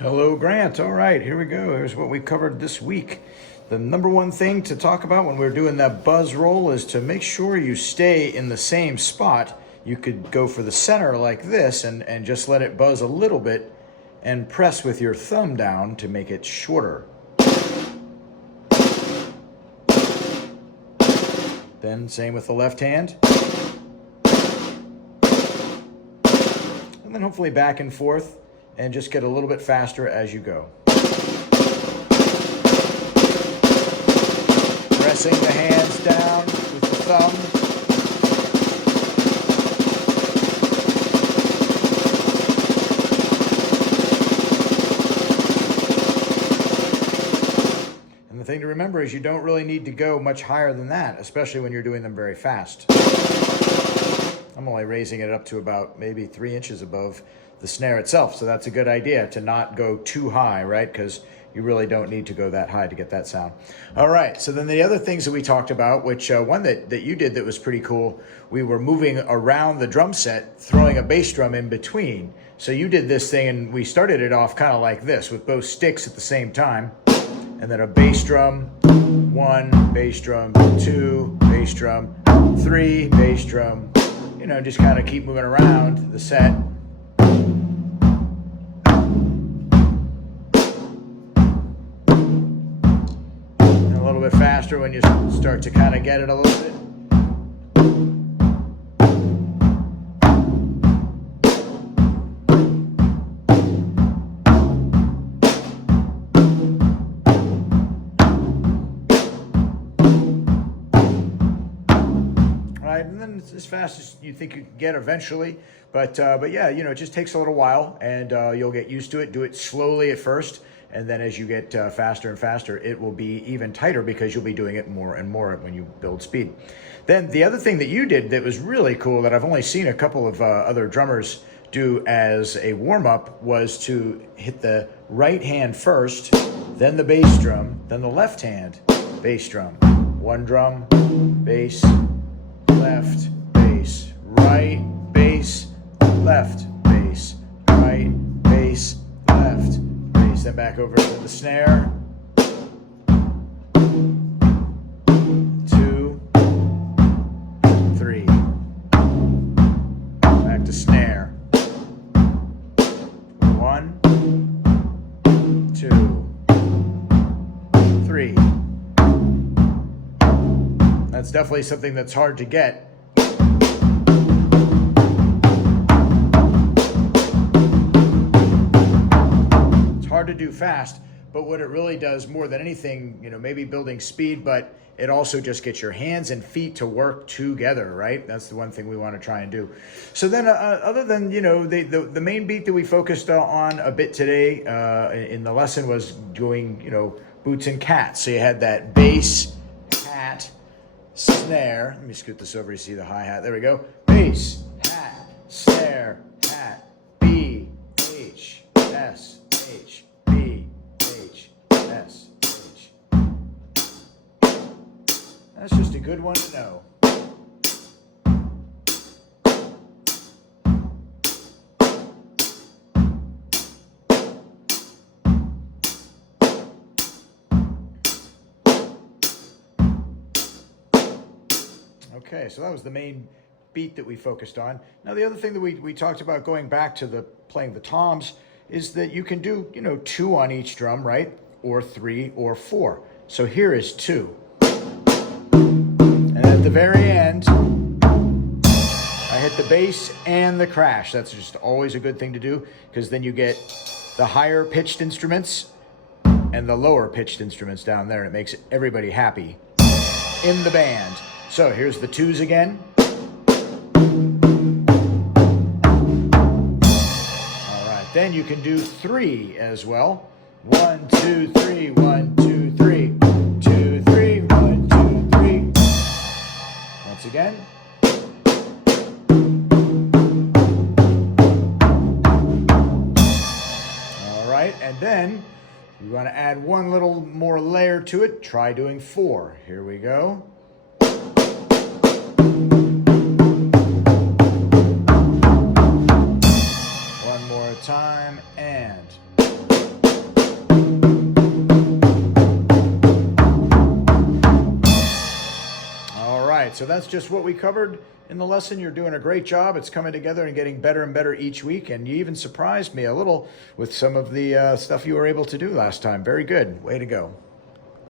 Hello, Grant. All right, here we go. Here's what we covered this week. The number one thing to talk about when we're doing that buzz roll is to make sure you stay in the same spot. You could go for the center like this and just let it buzz a little bit and press with your thumb down to make it shorter. Then same with the left hand. And then hopefully back and forth and just get a little bit faster as you go. Pressing the hands down with the thumb. And the thing to remember is you don't really need to go much higher than that, especially when you're doing them very fast. I'm only raising it up to about maybe 3 inches above the snare itself. So that's a good idea to not go too high, right? Because you really don't need to go that high to get that sound. All right, so then the other things that we talked about, which one that you did that was pretty cool, we were moving around the drum set, throwing a bass drum in between. So you did this thing and we started it off kind of like this with both sticks at the same time. And then a bass drum, 1, bass drum, 2, bass drum, 3, bass drum. You know, just kind of keep moving around the set. And a little bit faster when you start to kind of get it a little bit. And then it's as fast as you think you can get eventually, but yeah, you know, it just takes a little while, and you'll get used to it. Do it slowly at first, and then as you get faster and faster, it will be even tighter because you'll be doing it more and more when you build speed. Then the other thing that you did that was really cool that I've only seen a couple of other drummers do as a warm-up was to hit the right hand first, then the bass drum, then the left hand bass drum. One drum, bass, left, bass, right, bass, left, bass, right, bass, left, bass. Then back over to the snare. 2, 3. Back to snare. 1, 2, 3. That's definitely something that's hard to get. It's hard to do fast, but what it really does more than anything, you know, maybe building speed, but it also just gets your hands and feet to work together, right? That's the one thing we want to try and do. So then other than, you know, the main beat that we focused on a bit today in the lesson was doing, you know, boots and cats. So you had that bass, cat, snare. Let me scoot this over, you see the hi-hat. There we go. Bass, hat, snare, hat, B, H, S, H, B, H, S, H. That's just a good one to know. Okay, so that was the main beat that we focused on. Now the other thing that we talked about going back to the playing the toms is that you can do, you know, 2 on each drum, right? Or 3 or 4. So here is 2. And at the very end, I hit the bass and the crash. That's just always a good thing to do because then you get the higher pitched instruments and the lower pitched instruments down there. And it makes everybody happy in the band. So here's the 2s again. All right, then you can do 3 as well. 1, 2, 3, 1, 2, 3, 2, 3, 1, 2, 3. Once again. All right, and then you want to add one little more layer to it. Try doing 4. Here we go. One more time, and so that's just what we covered in the lesson. You're doing a great job. It's coming together and getting better and better each week. And you even surprised me a little with some of the stuff you were able to do last time. Very good. Way to go.